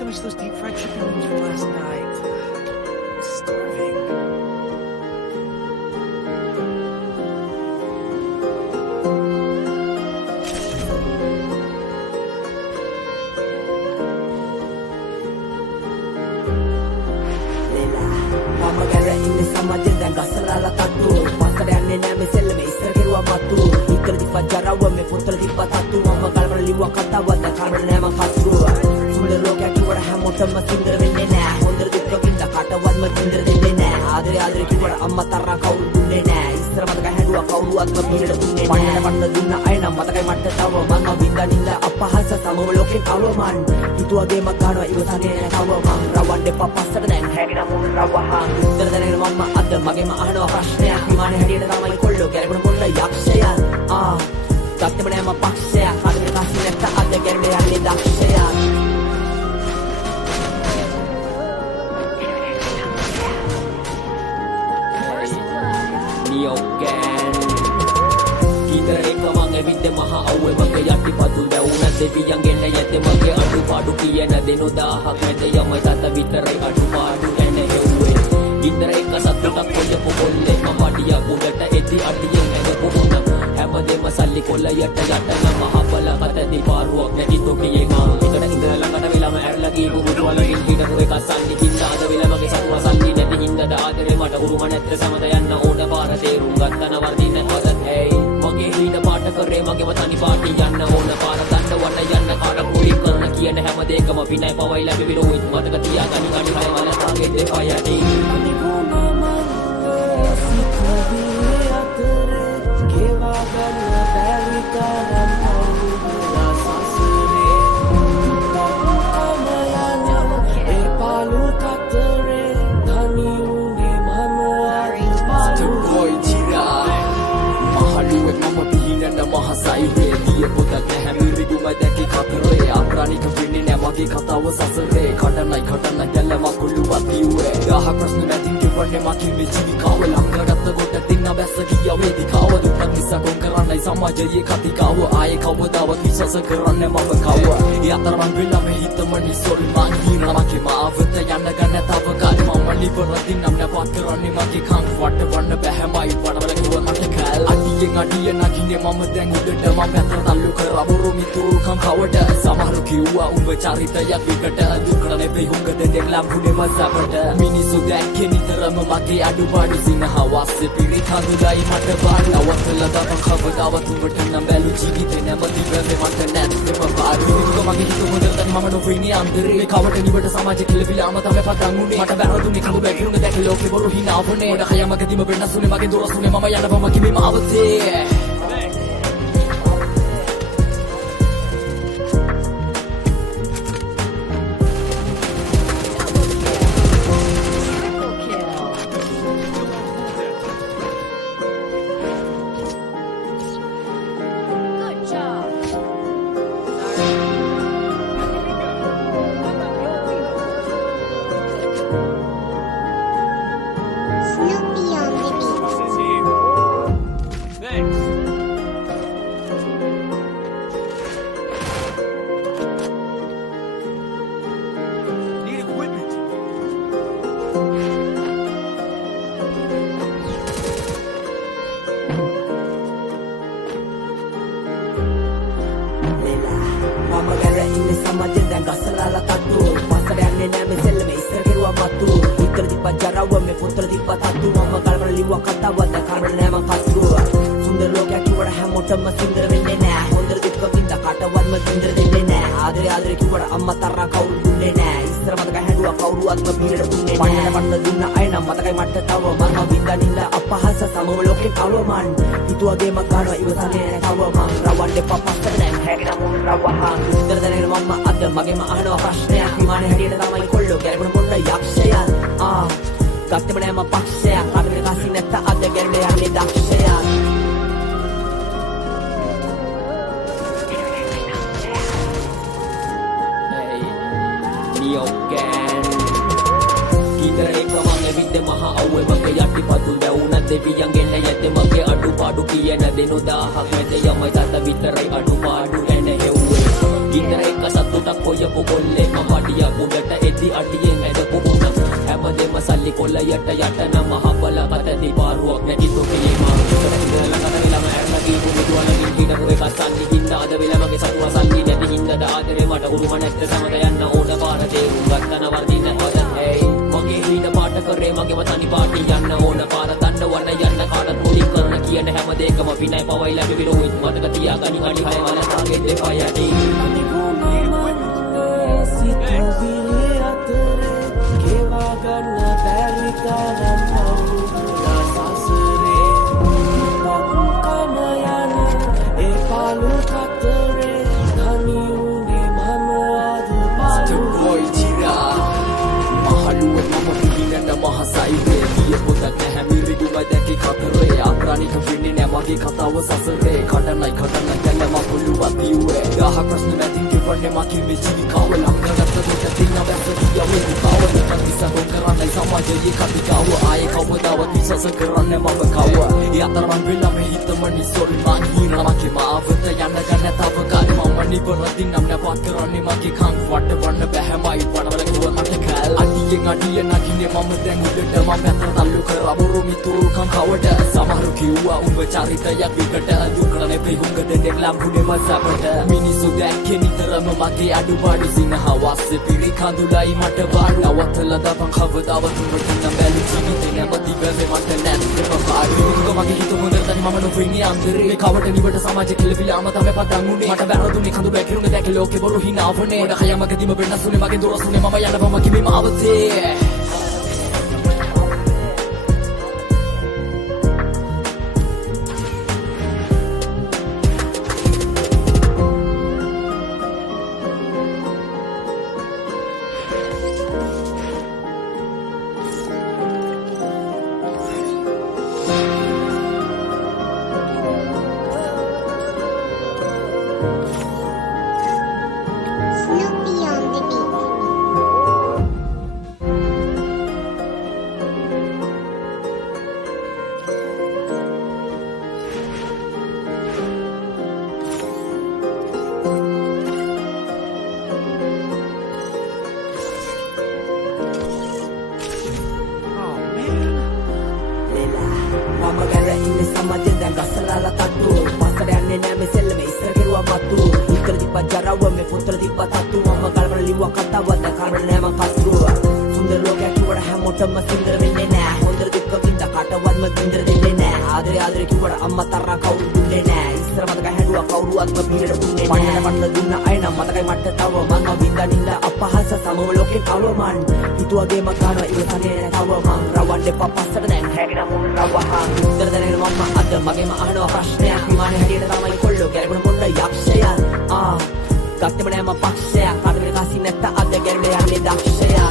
finish those deep fried chicken wings from last night. I'm starving. Mama gara inne samaje dan gasalala tattu pasara yanne nෑ me selleme ඉස්සර කෙරුවා මතු හිතර දිප්පා ජරව me පුතර දිප්පා tattu මම ගල්වල ලිව්වා කතාවක් දැන් කරවල නෑ මං කස්රුවා සුන්දර ලෝකයක් කිව්වට හැමෝටම සුන්දර වෙන්නේ නෑ හොඳට දුක්ක විඳ කටවත්ම කින්දර දෙන්නේ නෑ ආදරේ කිව්වට අම්මා තරහා කවුරු දුන්නේ නෑ ඉස්සර මතක හැදුවා කවුරුවත්ම පිළිට දුන්නේ නෑ පන්නට දුන්න අය නම් මතකයි මට තව මම විඳා නින්ද අපහාස සමව ලෝකෙන් අවමන් හිතුවගේ මක් ගන්නවා ඉවසන්නේ නෑ තව මං රවන්න එපා පස්සට දැන් හැගෙන මොන රවහන් උත්තර දැනගෙන මම අද මගේම අහනවා ප්‍රශ්නයක් විමානේ හැටියට තමයි කොල්ලෝ ගැලපෙන මොන යක්ෂයා ගත්තම නෑ මම පක්ෂයා කඩේ කස්සේ නැත්ත අද ගැරේ යන්නේ දක්ෂයා නියෝගන් ඉතරේ කමංගේ විද්ද මහ අවුවේ මගේ යටිපතුල් දැවුන දෙවියන්ගෙන් යැද්ද මගේ අඩුපාඩු කියන දෙනු 1000ක් මැද යම තත විතරයි අඩුපාඩු ගැන හෙව්වේ ඉතරේ කසත්ටක් කොල්ලපු කොල්ලේ මම අඩිය උඩට එදි අඩියෙන් නැගපු උන හැමදේම සල්ලි කොල්ලයට යටන මහ බල අතදි පාරුවක් නැති තොටියේ මා එකට ඉඳලා ළඟට වෙලම ඇරලා ගිහු මුතු වලින් හිටපු එක සල්ලි කින්නාද වෙල මගේ සතුවා සල්ලි නැති හින්දාද ආදරේ මට උරුම නැත්te සමත යන්න ඕන පාර තේරුම් ගත්තන වර්ධින හදත් ඇයි මගේ හිණ පාට කරේ මගේම තනි පාටි යන්න ඕන පාර දන්න වන්න යන්න කාට කුලි කරන කියන හැම දෙයකම විනය පවයි ලැබි විරෝහිත මතක තියාගනි කණි කය වල තාගේ දෙපා යටි කතාව සසරේ කඩනයි ගැල මකුළුවත් කිව්වේ 1000 ප්‍රශ්න මැදින් ගෙවන්නේ මගේ ජීවිකාව ලංකගත්ත කොට දින්න බැස්ස ගියා වේදිකාව දුන්නත් නිසා කොන් කරන්නයි සමාජයේ කතිකාව ආයේ කවදාවත් විශ්වාස කරන්නේ මම කවව ඒ අතරමං වෙලා මේ හිතම නිසොල් මං හිරමකේ මාවත යන්න ගන්න තව කාලෙ මම ලිපර දින්නම් නැපත් කරන්නේ මගේ කම් වට වන්න බැහැමයි වඩවල කිව්ව මට කැල් අඩියෙන් අඩිය නගින්නේ මම දැන් උඩට මම පැත්තට තල්ලු කරා බොරු මිතුරුකම් කවට සමහරු කිව්වා උඹ චරිතයක් විකට දුකන නෙපේ හුඟ දෙයක් ලම්බුනේ මසපට මිනිසු දැක්කේ නිතරම මගේ අඩුපාඩු සිනහවස්සේ පිරි කඳුලයි මට බාරවත්ලා දපන් කවදාවත් උඹට නම් බැලු ජීවිතේ නැමති වෙන්නේ මට නැත්නම් පාරු මගේ හිත හොඳට මම නොවෙන්නේ අන්තරේ මේ කවට නිවට සමාජ කෙලවිලාම තමයි පටන් උනේ මට බැරදුනේ කඳු බැගිරුන දැක ලෝකෙ බොරු හිනාවනේ මට හයමකදීම වෙනසුනේ මගේ දොරසුනේ මම යනවා මගේ මේ මාවතේ සමාජෙන් දැන් ගසලාලා තට්ටු පස්සට යන්නේ නෑ මේ සෙල්ලමේ ඉස්සර කෙරුවා මතු හිතර දිප්පා ජරව මේ පුතර දිප්පා තට්ටු මම ගල්වල ලිව්වා කතාවක් දැන් කරවල නෑ මං කස්රුවා සුන්දර ලෝකයක් කිව්වට හැමෝටම සුන්දර වෙන්නේ නෑ හොඳට දුක්ක විඳ කටවත්ම කින්දර දෙන්නේ නෑ ආදරේ කිව්වට අම්මා තරහා කවුරු දුන්නේ නෑ ඉස්සර මතක හැදුවා කවුරුවත්ම පිළිට දුන්නේ නෑ පන්නට දුන්න අය නම් මතකයි මට තව මම විඳා නින්ද අපහාස සමව ලෝකෙන් අවමන් හිතුවගේ මක් ගන්නවා ඉවසන්නේ නෑ තව මං රවන්න එපා පස්සට දැන් හැගෙන මොන රවහන් උත්තර දැනගෙන මම අද මගේම අහනවා ප්‍රශ්නයක් විමානේ හැටියට තමයි කොල්ලෝ ගැලපෙන මොන යක්ෂයා ගත්තම නෑ මම පක්ෂයා කඩේ කස්සේ නැත්ත අද ගැරේ යන්නේ දක්ෂයා නියෝගන් ඉතරේ කමංගේ විද්ද මහ අවුවේ මගේ යටිපතුල් දැවුන දෙවියන්ගෙන් යැද්ද මගේ අඩුපාඩු කියන දෙනු 1000ක් මැද යම තත විතරයි අඩුපාඩු ගැන හෙව්වේ ගින්දර එක සතුටක් හොයපු කොල්ලෙක් මපටිය උඩට එද්දි අඩියෙන් ඇදපු උණ හැමදේම සල්ලි කොල්ලයට යට නම් හබල පතති පාරුවක් නැති තොපියේ මා ළඟට වෙලම ඇරලා දීපු විදුවලකින් හිටපු එක සල්ලි හින්දා අද වෙලමගේ සතුව සල්ලි නැති හින්දාද ආදරේ මට උරුම නැත්te සමග යන්න ඕන පාර තේරුම් ගන්න වර්ධින හොද මගේ හිණ පාට කරේ මගේම තනි පාටි යන්න ඕන පාර තණ්ඩ වන්න යන්න කාටත් මුලින් කරන කියන හැම දෙයකම විනය පවයි ලැබි විරෝහිත මතක තියාගනි අඩි හය වලතාගේ දෙපා යටි අපරානික වෙන්නේ නෑ මගේ කතාව සසරේ කඩන්නයි දැල්ලම කොල්ලුවත් දියුවේ දහක් ප්‍රශ්න මැදින් ගෙවන්නේ මගේ මේ ජීවිකාව ලංකගත්ත කොට තින්න බැස්ස කියවේ දුකාව නිකන් කරන්නයි සමාජයේ කතිකාව ආයේ කවදාවත් විශ්වාස කරන්නේ මම කව ඒ අතරමං වෙලා මේ හිතම නිසොල් මං හිරමගේ මාවත යන්න ගන්න තව කාලෙ මම නිපරදින් නම් නැපත් කරන්නේ මගේ කන් වට වන්න බැහැමයි වඩවල කිව්ව මට කැල් අඩියෙන් අඩිය නගින්නේ මම දැන් උඩට මම පැත්තට තල්ලු කරා බොරු මිතුරු කන් කවට සමහරු කිව්වා උඹ චරිතයක් විකට දුකරනේ ප්‍රිහුංග දෙදෙක් ලම්බුනේ මසපට මිනිසු දැක්කේ නිතරම මගේ අඩුපාඩු සිනහවස්ස පිරි කඳුලයි මට වාඩු නවත්තලා දපන් කවදාවත් උඹට නම් බැලු ජීවිතේ නැමති වෙවේ මට නැත්නම් පාඩු උඹ මගේ හිත හොඳට තනි මම නොවෙන්නේ අන්තරේ මේ කවට නිවට සමාජ කෙලවිලාම තමයි පටන් උනේ මට වැරදුනේ කඳු බැකිරුනේ දැක ලෝකේ බොරු හිනාවනේ ඔඩ හයමකදීම වෙනසුනේ මගේ දොරසුනේ මම යනවා මගේ මේ මාවතේ Snoopy on the beat. Oh man. මම ගැන ඉන්නේ සමාජෙන් දැන් ගස්සලාලා තට්ටු පස්සට යන්නේ නෑ මේ සෙල්ලම ඉස්සර කෙරුවා මතු හිතර දීපා ජරවුව මේ පුතර දීපා තට්ටු මම ගල්වල ලිව්වා කතාවක් දැන් කරවල නෑ මං කස්රුව සුන්දර ලෝකයක් කිව්වට හැමෝටම සුන්දර වෙන්නේ නෑ හොඳට දුක්ක විඳ කාටවත්ම කින්දර දෙන්නේ නෑ ආදරේ කිව්වට අම්මා තරහා කවුරු දුන්නේ නෑ ඉස්සර මතක හැදුවා කවුරුවත්ම පිළිර දුන්නේ නෑ පන්නන දුන්න අය නම් මතකයි මට තව මං විඳින්න අපහාස සමව ලෝකෙන් අවමන් හිතුවගේ මකාන ඉවසන්නේ නෑ තව මං රවන්නේ පස්සට දැන් හැගෙන මොන රවහන් උත්තර දැනෙන මම අද මගේම අහනවා ප්‍රශ්නයක් විමානේ හැටියට තමයි කොල්ලෝ ගැලපෙන මොන්න යක්ෂයා ගත්තම නෑ මම පක්ෂයක් කාටද කාසි නැත්ත අද ගැලේ යන්නේ දක්ෂයා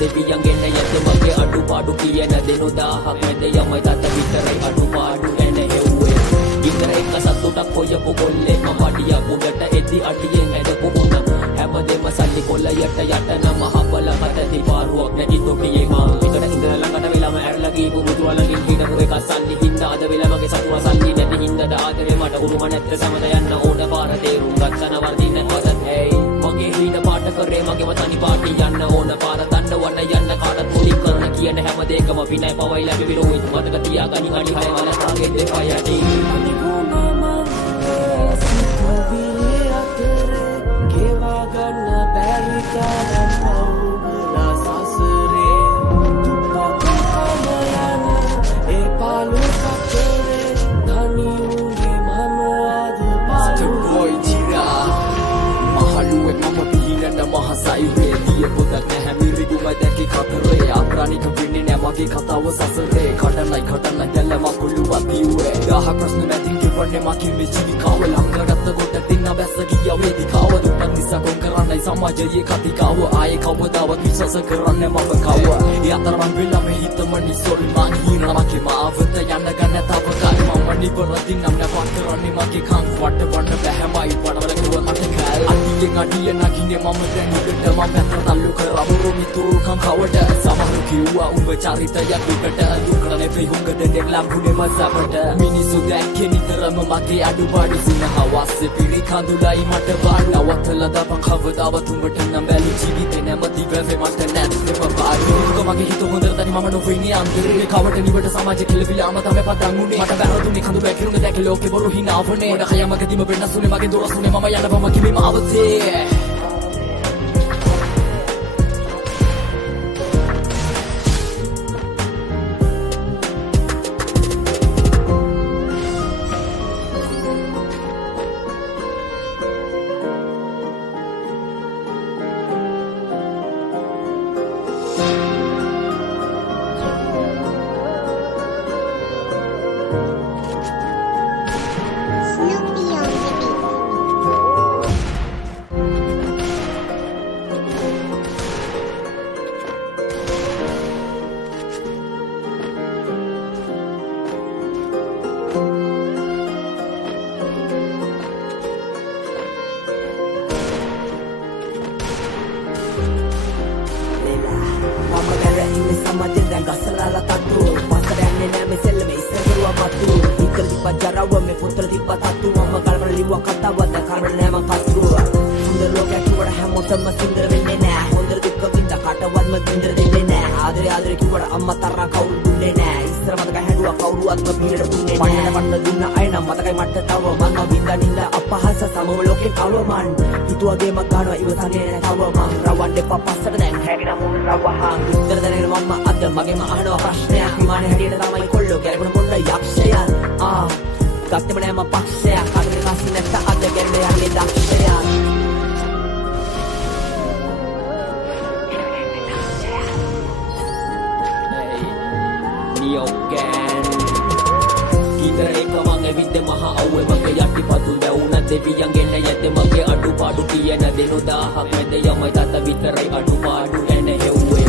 දෙවියන්ගෙන් යත මගේ අඩුපාඩු කියන දෙනු දාහක් මැද යමයි තත විතරයි අඩුපාඩු ගැන හෙව්වේ ගින්දර එක සතුටක් හොයපු කොල්ලෙක් මපටිය උඩට එද්දි අඩියෙන් ඇදපු උණ හැමදේම සල්ලි කොල්ලයට යට නම් හබල පතති පාරුවක් නැති තොපියේ මා එකට ඉඳලා ළඟට වෙලම ඇරලා ගීපු මුතුවලකින් හිටපු එක සල්ලි හින්දා අද වෙලමගේ සතුව සල්ලි නැති හින්දාද ආදරේ මට උරුම නැත්te සමද යන්න ඕන පාර තේරුම් ගන්න වර්ධින හොද මගේ හිණ පාට කරේ මගේම තනි පාටි යන්න ඕන පාර තණ්ඩ වන්න යන්න කාටත් මුලින් කරන කියන හැම දෙයකම විනය පවයි ලැබි විරෝහිත මතක තියාගනි අඩි හය වලතාගේ දෙපා යටි අපරානික වෙන්නේ නෑ මගේ කතාව සසරේ කඩන්නයි දැල්ලම කොල්ලුවත් දියුවේ දහක් ප්‍රශ්න මැදින් ගෙවන්නේ මගේ මේ ජීවිකාව ලංකගත්ත කොට තින්න බැස්ස ගියා වේදිකාව දුප්පත් නිසා කොන් කරන්නයි සමාජයේ කතිකාව ආයේ කවදාවත් විශ්වාස කරන්නේ මම කව ඒ අතරමං වෙලා මේ හිතම නිසොල් මං හිරමගේ මාවත යන්න ගන්න තව කාලෙ මම නිපරදින් නම් නැපත් කරන්නේ මගේ කන් වට වන්න බැහැමයි වඩවල කිව්ව මට කැල් අඩියෙන් අඩිය නගින්නේ මම දැන් උඩට මම පැත්ත තල්ලු කරා බොරු මිතුරුකම් කවට සමහරු කිව්වා උඹ චරිතයක් විකට දුකන නෙවෙයි හුඟ දෙයක් ලම්බුනේ මසපට මිනිස්සු දැක්කේ නිතරම මගේ අඩුපාඩු සිනහවස්සේ පිරි කඳුලයි මට වාඩවතලා දපන් කවදාවත් උඹට නම් බැලු ජීවිතේ නැමති වැවේ මට නැත්නම් පාඩු මගේ හිත හොඳට තනි මම නොවෙන්නේ අන්තරේ කවට නිවට සමාජ කෙලවිලාම තමයි පටන් උනේ මට බැරදුනේ කඳු බැකිරුනේ දැක ලෝකේ බොරු හිනාවනේ මට හයමකදීම වෙනස්ුනේ මගේ දොරස්ුනේ මම යනවා මගේ මාවතේ Snoopy on the beat. Mama gara ini sama dia dan gak selalu tatu Pasar yang nenek mesel me isra gerwa matu Ikal di pajarawa me putra di patatu Mama galbar liwa kata wada karbar nema kasru Sundar loka kiwada hamotama sundar vennena Hondar dukka vinda kata wadma dindar dennena Adre kiwada amma tarra kauru dunnena Isra mataka handuwa kauru atma bihira dunnena Panna panna dunna aina matakai matta tawa Mama vinda ninda appahasa samama loken awa man Hituwage magganwa iwasane tawa man Rawan depa passata දැන් හැගෙන මුන් රවහන් උත්තර දැනගෙන මම අද මගේම අහනවා ප්‍රශ්නයක් විමානේ හැටියට තමයි කොල්ලෝ ගැලපෙන මොන්න යක්ෂයා ගත්තම නෑ මම පක්ෂයක් කඩේ කස්සේ නැත්ත අද ගැන්න යන්නේ දක්ෂයා නියෝගන් ඉතර එක මගේ විද්ද මහා අවුවේ මගේ යටිපතුල් දැවුන දෙවියන් ගෙන්න යද්ද මගේ අඩුපාඩු කියන දෙනු 1000ක් මැද යමයි තාත විතරයි අඩුපාඩු නැන හෙව්වේ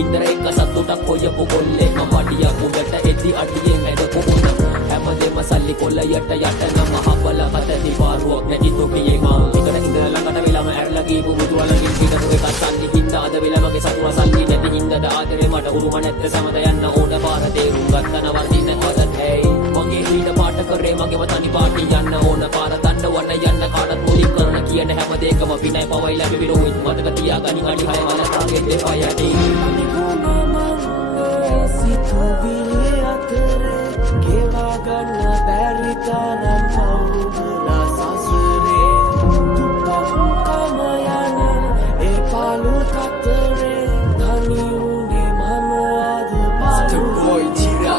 ඉතර එක සතුටක් හොයපු කොල්ලෙක් මඩියක් උඩට එදි අඩියේ මැද කොහොන හැමදේම සල්ලි කොල්ලයට යට නම් මහබල අතති පාරුවක් නැති තොපියේ මා ඉතන ඉඳලා ළඟට වෙලාම ඇරලා ගිහපු මුතුවලකින් පිටු එකක් සල්ලි හින්දා අද වෙලා මගේ සතුව සල්ලි නැති හින්දාද ආදරේ මට උරුම නැත්te සමත යන්න ඕන පාර තේරුම් ගන්න වර්ධින හදත් hey මගේ හිත පාට කරේ මගේ වතනි පාටි යන්න ඕන පාර දන්න වන්න යන්න කාටත් මුලින් කරන කියන හැම දෙයකම විනය පවයි ලැබි විරෝහිත මතක තියාගනි අඩි 6 වලතාගේ දෙපා යටි සිතුවිලි අතරේ ගෙවා ගන්න බැරි තරම් පවුදලා සසරේ දුක්කම යන ඒ පාළු කතරේ තනි උනේ මම අද Boy Jira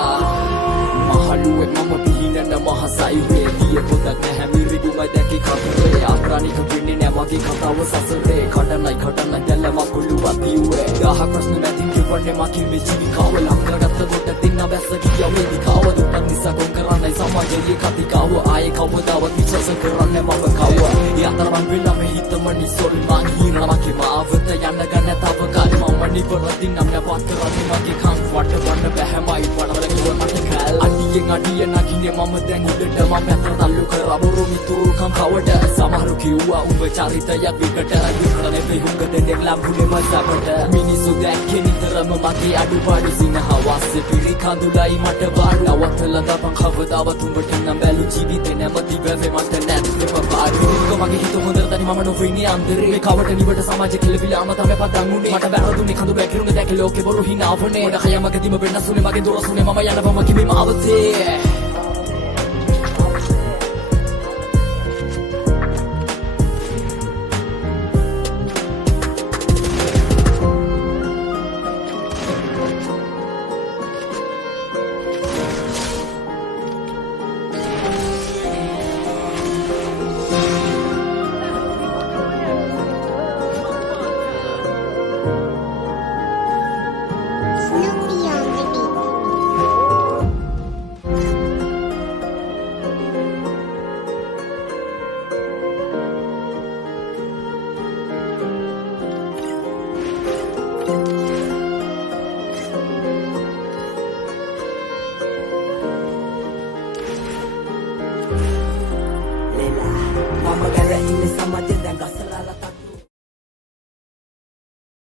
Mahaluwe mama pihinana mahasaiwe Diya kodak naha miriguma daki khatare Apranika pinne mage katawa sasare Khatanai dalla makuluwa piwe Dahak prasna maithin kiwanne makiwe jivikawa Langaratta gota dinna bassa giya vedikawa Dutan nisa gon karanai samajaye katikawa Aaye kawadawa vichasa karanne mama kawa Yatarawan velame hitamani sol mang hira mage maavata yanna ganna tawa kali mama nivaradin namna pat karanne mage kham wata wanna බැහැමයි වඩවල කිව්ව මට කැල් අඩියෙන් අඩිය නගින්නේ මම දැන් උඩට මම පැත්ත තල්ලු කරා බොරු මිතුරුකම් කවට සමහරු කිව්වා උඹ චරිතයක් විකට දුකන නෙවෙයි හුඟ දෙයක් ලම්බුනේ මසපට මිනිස්සු දැක්කේ නිතරම මගේ අඩුපාඩු සිනහවස්සේ පිරි කඳුලයි මට වාඩවතලා දපන් කවදාවත් උඹට නම් බැලු ජීවිතේ නැමති වැවේ මට නැත්නම් පාඩු මගේ හිත හොඳට තනි මම නොවෙන්නේ අන්තරේ කවට නිවට සමාජ කෙලවිලාම තමයි පටන් උනේ මට බැරදුනේ කඳු බැකිරුනේ දැක ලෝකේ බොරු හිනාවනේ මට හයමකදීම වෙනස්ුනේ මගේ දොරස්ුනේ මම යනවා මගේ මාවතේ